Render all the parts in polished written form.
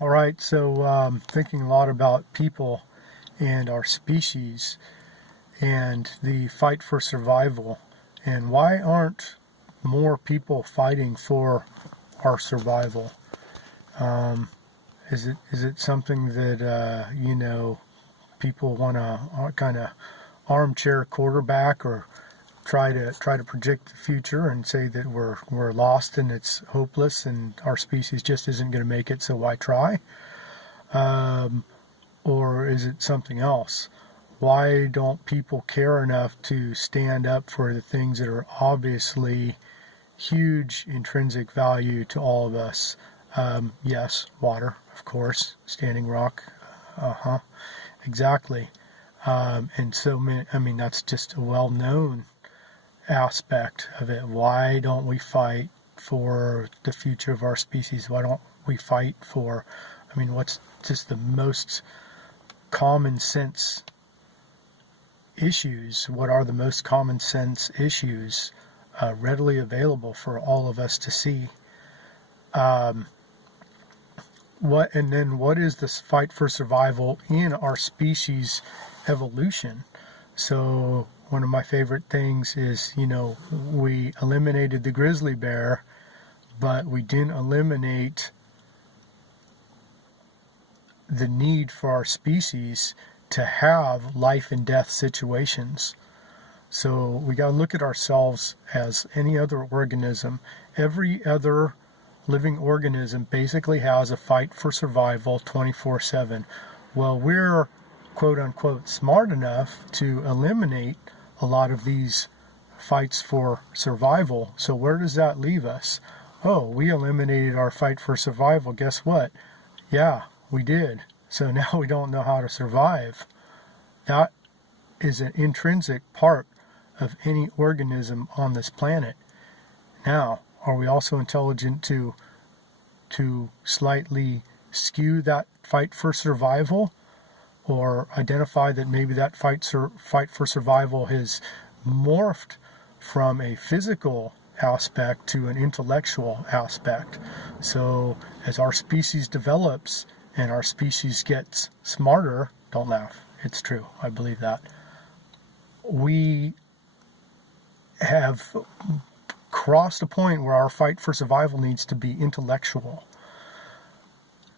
All right, so thinking a lot about people and our species and the fight for survival, and why aren't more people fighting for our survival? Is it something that people want to kind of armchair quarterback, or try to predict the future and say that we're lost and it's hopeless and our species just isn't going to make it, so why try? Or is it something else? Why don't people care enough to stand up for the things that are obviously huge intrinsic value to all of us? Yes, water, of course, standing rock, exactly. And so, that's just a well-known aspect of it. Why don't we fight for the future of our species? Why don't we fight for, what's just the most common sense issues? What are the most common sense issues readily available for all of us to see? What is this fight for survival in our species evolution? So one of my favorite things is, we eliminated the grizzly bear, but we didn't eliminate the need for our species to have life and death situations. So we got to look at ourselves as any other organism. Every other living organism basically has a fight for survival 24/7. Well, we're quote unquote smart enough to eliminate a lot of these fights for survival. So where does that leave us? Oh, we eliminated our fight for survival. Guess what? Yeah, we did. So now we don't know how to survive. That is an intrinsic part of any organism on this planet. Now, are we also intelligent to slightly skew that fight for survival, or identify that maybe that fight for survival has morphed from a physical aspect to an intellectual aspect? So as our species develops and our species gets smarter, don't laugh, it's true, I believe that, we have crossed a point where our fight for survival needs to be intellectual.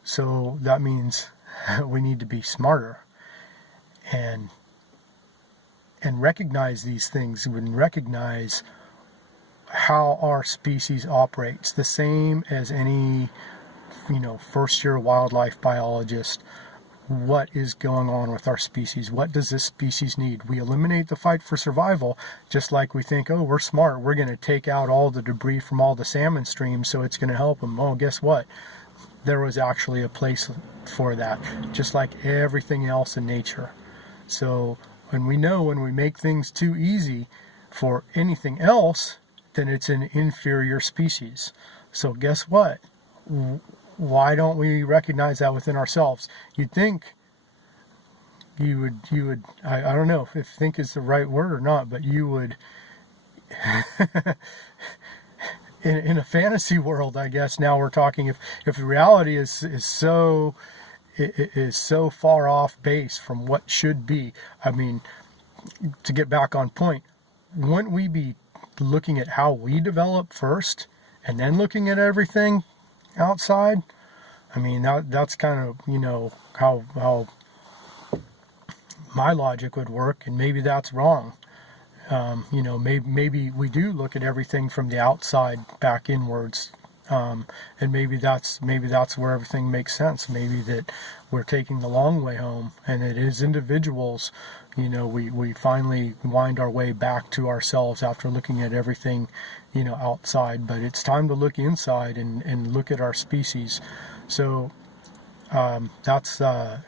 So that means we need to be smarter and recognize these things, and recognize how our species operates, the same as any first-year wildlife biologist. What is going on with our species? What does this species need? We eliminate the fight for survival, just like we think, oh, we're smart, we're going to take out all the debris from all the salmon streams, so it's going to help them. Oh, guess what? There was actually a place for that, just like everything else in nature. So when we make things too easy for anything else, then it's an inferior species. So guess what? Why don't we recognize that within ourselves? You'd think you would, I don't know if think is the right word or not, but you would, in a fantasy world, I guess now we're talking, if the reality is so far off base from what should be, to get back on point, wouldn't we be looking at how we develop first and then looking at everything outside? That's kind of, how my logic would work, and maybe that's wrong. Maybe we do look at everything from the outside back inwards, and maybe that's where everything makes sense. Maybe that we're taking the long way home, and it is individuals, we finally wind our way back to ourselves after looking at everything, outside. But it's time to look inside and look at our species. So that's the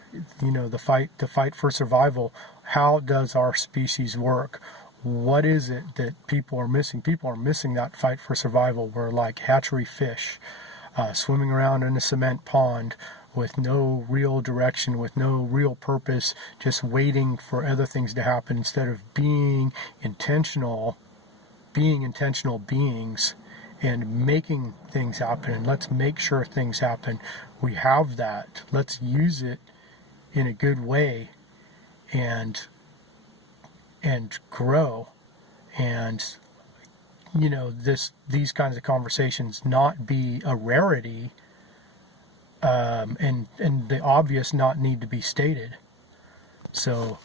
fight for survival. How does our species work? What is it that people are missing? People are missing that fight for survival. We're like hatchery fish, swimming around in a cement pond with no real direction, with no real purpose, just waiting for other things to happen instead of being intentional beings and making things happen, and let's make sure things happen. We have that. Let's use it in a good way and grow. And these kinds of conversations not be a rarity, and the obvious not need to be stated. So